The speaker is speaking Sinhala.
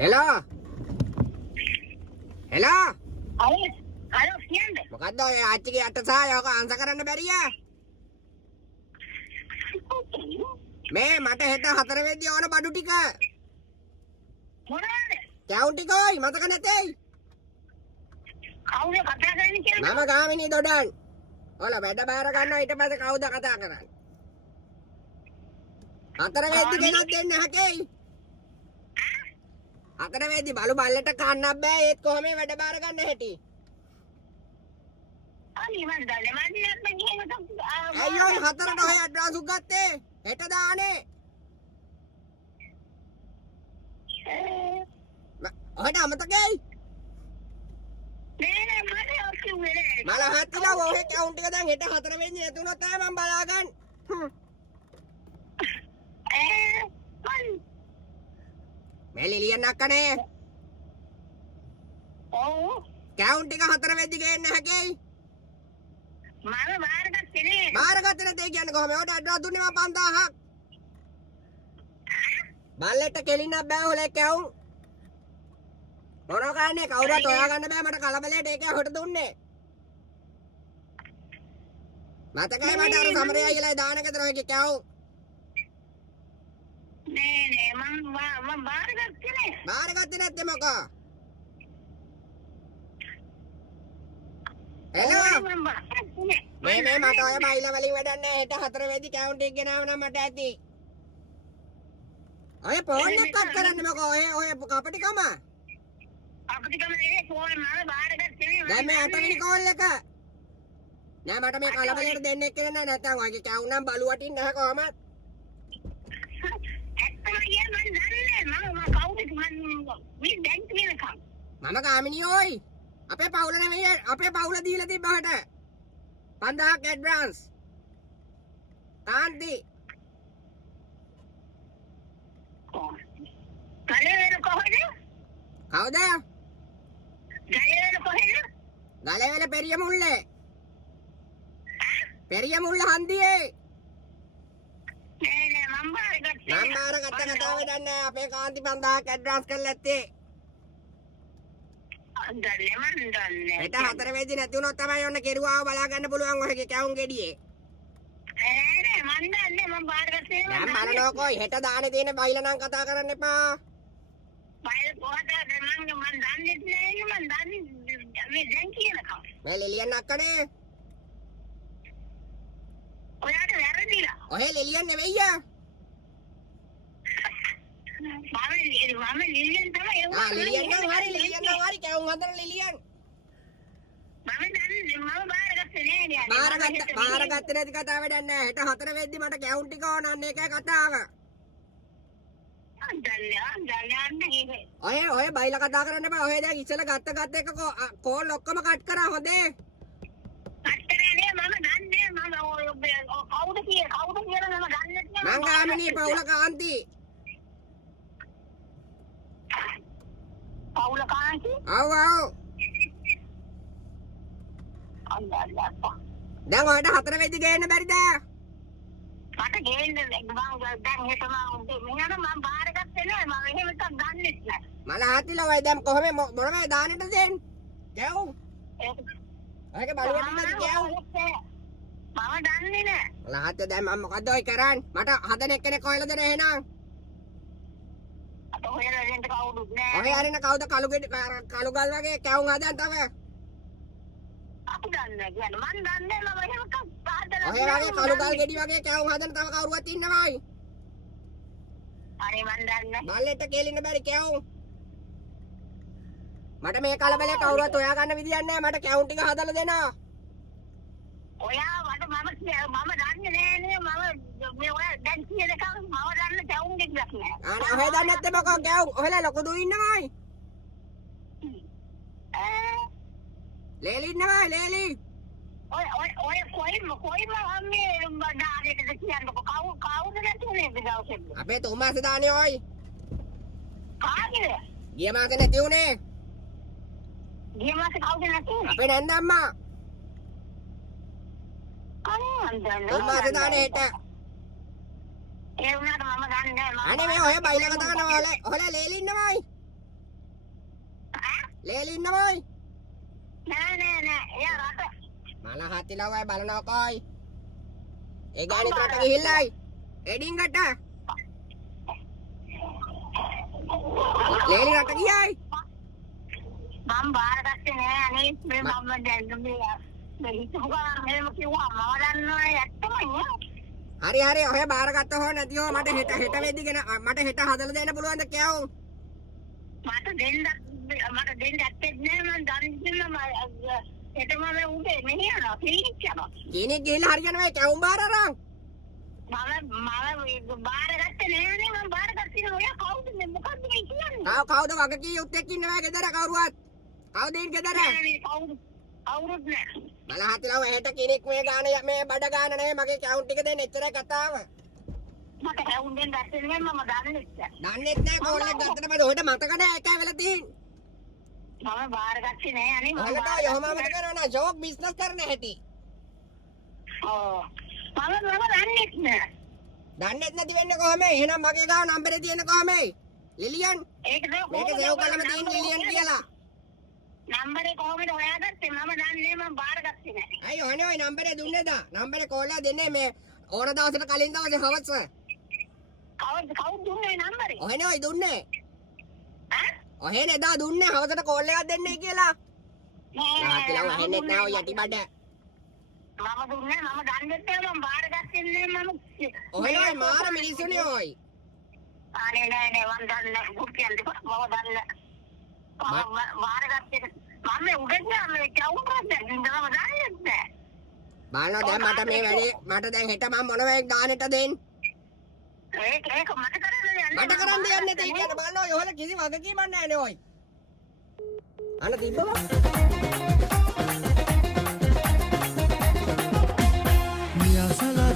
Hello? Hello? හලෝ කියන්න. මොකද්ද ඔය ආච්චිගේ අට සහාය ඔක අංශ කරන්න බැරිය? මේ මට හෙට 4 වෙනිදා ඕන බඩු ටික. මොනවාද? කැවුම් ටික ඔයි මතක නැතේයි. කවුද කතා කරන්නේ කියලා? මම ගාමිණී දොඩන්. ඔල වැඩ බාර ගන්නවා ඊට පස්සේ කවුද කතා කරන්නේ? 4 වෙනිදි ගෙනත් දෙන්න හැකේයි. 4 වෙනිදි බලු බල්ලට කන්නත් බෑ ඒත් කොහොම වැඩ බාර ගන්න හැටි. අනේ මන් දන්නේ මන් නැත්නම් ගිහින් අයියෝ 4ට ඔය ඇඩ්‍රස් උක් ගත්තේ. හෙට දානේ. ඔහෙට අමතකයි. නෑ මට ඔක්කොම නෑ. මල හත්තිලා ඔහෙ කවුන්ට් එක දැන් හෙට 4 වෙනිදි එතුනොත් තමයි මම බලා ගන්න. මන් මේ ලිලියන් අක්කනේ. ඔව් කවුන්ට් එක 4 වෙනිදි ගේන්න හැකේයි. මම බාරගත්තේ නේ. බාරගත්තේ නැතේ කියන්නේ කොහොම? ඔයාට ඇඩ්‍රස් දුන්නේ මම 5000ක්. බල්ලෙට කෙලින්නත් බෑ ඔලේ කැවුම්. මොනවා කරන්නේ කවුරුත් හොයා ගන්න බෑ මට කලබලයට ඒක හොට දුන්නේ. මතකයි මට අර සමරය අයියලා දාන ගෙදර ඔයගේ කැවුම්. නෑ මම බාරගත්තේ නේ. බාරගත්තේ නැත්තේ මොකෝ? හෙලෝ මම බාරගත්තේ නේ. මේ මට ඔය බයිලා වලින් වැඩක් නැහැ හෙට 4 වෙනිදි කැවුන්ට් එක ගෙනාව නම් මට ඇති. ඔය ෆෝන් එකක් කරන්න මොකෝ ඔය කපටිකම. අපිට නේ ෆෝන් මම බාරගත්තේ නේ. දැන් මේ 8 වෙනි කෝල් එක. නෑ මට මේ කලබලයට දෙන්නෙක් කියලා නෑ නැත්තම් ඔයගේ කැවුම් නම් බලු වටින් නැහැ කොහමත්. ඇත්තම කියන්න මන් දන්නේ නෑ. මම කවුද මේ බැංක් කියනකම්. මම ගාමිණී ඕයි. අපේ පවුල නෙමෙයි අපේ පවුල දීලා තිබ්බහට. 5000ක් ඇඩ්වාන්ස්. කාන්ති. ගලේවල කොහෙද? කවුද? ගලේවල කොහෙද? ගලේවල පෙරිය මුල්ලේ. පෙරිය මුල්ල හන්දියේ. නෑ මම බාරගත්තේ. මම බාරගත්ත කතාව වැඩක් නෑ අපේ කාන්ති 5000ක් ඇඩ්වාන්ස් කරලා ඇත්තේ. දන්නේ මන් දන්නේ. හෙට 4 වෙනිදි නැති වුණොත් තමයි ඔන්න කෙරුවාව බලා ගන්න පුළුවන් ඔයගේ කැවුම් ගෙඩියේ. නෑ මන් දන්නේ මම බාරගත්තේ. දැන් බලනකොයි හෙට දානේ තියෙන බයිලා නම් කතා කරන්න එපා. බයිල් කොහටද මන් දන්නේ නෑ මන් දන්නේ මේ දැන් කියනකම්. මේ ලිලියන් අක්කනේ. ඔයාට වැරදිලා. ඔහෙ ලිලියන් නෙවෙයියා. මම ලිලියන් තමයි ආ ලිලියන් නම් හරි කැවුම් හදන ලිලියන්. මම දන්නේ මම බාරගත්තේ නෑ නේ. බාරගත්තේ නැති කතාව වැඩක් නෑ. හෙට 4 වෙනිදි මට කැවුම් ටික ඕන අන්න ඒකයි කතාව. දන්නේ ඔය බයිලා කතා කරන්න එපා. ඔය දැන් ඉස්සෙල්ලා ගත්ත එක කෝල් ඔක්කොම කට් කරා හොඳේ. අත්තරනේ මම දන්නේ මම කවුද කියලා මම දන්නේ නැහැ. මං ගාමිණී පවුල කාන්ති. පවුල කාන්ති? ආව් අල්ලා. දැන් ඔයාට 4 වෙනිදි ගේන්න බැරිද? මට ගේන්න මම දැන් හෙට මම බාරගත්තේ නෑ. මම එහෙම එකක් දන්නේ නැහැ. මල හතිලා ඔය දැන් කොහොම මොනවද දාන්නට දෙන්නේ? කැවුම්. ඔයගේ බලුවට නැති කැවුම්. මම දන්නේ නෑ. මල හත දැන් මම මොකද්ද ඔය කරන්නේ? මට හදන එක්කෙනෙක් හොයලා දෙන්න එහෙනම්. අත හොයලා දෙන්න කවුරුත් නෑ. ඔය අරින කවුද කළු ගල් වගේ කැවුම් හදන් තමයි. අපි දන්නේ කියන්නේ මම දන්නේ මම එහෙම එකක් පාදලා. ඔය වගේ කළු ගල් ගෙඩි වගේ කැවුම් හදන තව කවුරුවත් ඉන්නවයි. අනේ මම දන්නේ. බල්ලෙට කෙලින්න බැරි කැවුම්. මට මේ කලබලේ කවුරුවත් හොයා ගන්න විදියක් නැහැ. මට කැවුම් ටික හදලා දෙන්න. ඔයා මට මම දන්නේ නෑ නේ. මම මේ ඔය දැන් කියන එක මම දන්නේ කවුම් දෙයක් නෑ. අනේ ඔහෙ දන්නේ නැත්තේ මොකෝ කැවුම්. ඔහෙලා ලොකු දු ඉන්නවයි. ලේලි ඉන්නවයි ලේලි. ඔය කොයිම අම්මේ දානෙට කියන්නකො කවුද නැතුනේ දවසේ. අපේ තුමාස දානේ ඔයි. කාගේද? ගිය මාසේ නැති උනේ. ගිය මාසේ කවුද නැතුනේ? අපේ නැන්දම්මා. අනේ මන් දන්නේ. තුමාස දානේ හෙට. ඒ වුණාට මම දන්නේ නෑ. අනේ මේ ඔය බයිලා කතා කරනවා ඔහලා ලේලි ඉන්නවයි. ලේලි ඉන්නවයි. නෑ. එයා රට. මල හතිලා වයි බලනවා කොයි. ඒ ගානේ රට ගිහිල්ලායි. එඩින්ගට. ලේලි රට ගියායි. මම බාරගත්තේ නෑ අනේ මේ මම දැන් මේ හිතුවා මෙහෙම කිව්වා මම දන්නවා ඇත්තමයි. හරි ඔය බාරගත්ත හො නැතිව මට හෙට වෙදිගෙන මට හෙට හදලා දෙන්න පුළුවන්ද කියවුන්. මට දෙන්න ඇත්තේ නෑ මම දන්නේ එතම මේ උඹේ මෙහෙයනවා ක්ලිනික් යනවා. ක්ලිනික් ගිහිල්ලා හරියනවා කියවුන් බාර අරන්. මම බාරගත්තේ නෑනේ මම බාරගත්තේ නෑ. ඔයා කවුද මේ මොකද්ද මේ කියන්නේ? කවුද වගකී යුත්තේක් ඉන්නවා ගෙදර කවුරුවත්? කවුද ඉන්නේ ගෙදර? කවුරුත් නෑ. මල හතිලා හෙට ක්ලිනික් මේ ගාන මේ බඩ ගාන නේ මගේ කවුන්ට් ටික දෙන්න එච්චරයි කතාව. මට කවුන්ට් දෙන්න ඇත්තේ නෑ මම දන්නේ නැහැ. දන්නෙත් නෑ කෝල් එක ගත්තට පස්සේ ඔහෙට මතක නෑ එකයි වෙලා තියෙන්නේ. මම බාරගත්තේ නෑ අනේ මම ඔයාලට යොම මතක කරනවා ෂෝක් බිස්නස් කරන්න හැටි. ඔව් මම දන්නේත් නෑ. දන්නෙත් නැති වෙන්නේ කොහමද? එහෙනම් මගේ ගාව නම්බරේ තියෙන කොහමද? ලිලියන් ඒක මේක සේව් කරලා තියෙන ලිලියන් කියලා. නම්බරේ කොහොමද හොයාගත්තේ? මම දන්නේ මම බාරගත්තේ නෑ. අයි ඔනේ ඔය නම්බරේ දුන්නේ දා. නම්බරේ කෝල්ලා දෙන්නේ මේ ඕන දවසට කලින් දවසේ හවස. කවුද දුන්නේ නම්බරේ? ඔහේනේ ඔය දුන්නේ. ඈ? ඔහේනේ එදා දුන්නේ හවසට කෝල් එකක් දෙන්නයි කියලා. නෑ නාතිලා ඔහෙන්නේ නෑ ඔය යටි බඩ. මම දුන්නේ මම දන්නේ නැහැ මම බාරගත්තේ නෑ මම. ඔහේ මාර මිනිස්සුනේ ඔය. අනේ නෑ මම දන්නේ කුක් කියන්නේ මම දන්නේ. මම බාරගත්තේ මම උගෙන්නේ මේ කවුරුත් නෑ මම දන්නේ නැහැ. බලන්න දැන් මට මේ වැඩේ මට දැන් හෙට මම මොන වෙයි ගානෙට දෙන්න. ඒක මට කරන්න යන්නේ. මට කරන් දෙන්නේ නැතේ කියන බලන්න ඔය ඔයාලා කිසි වගකීමක් නැහැ නේ ඔය. අන්න තිබ්බම Mia sala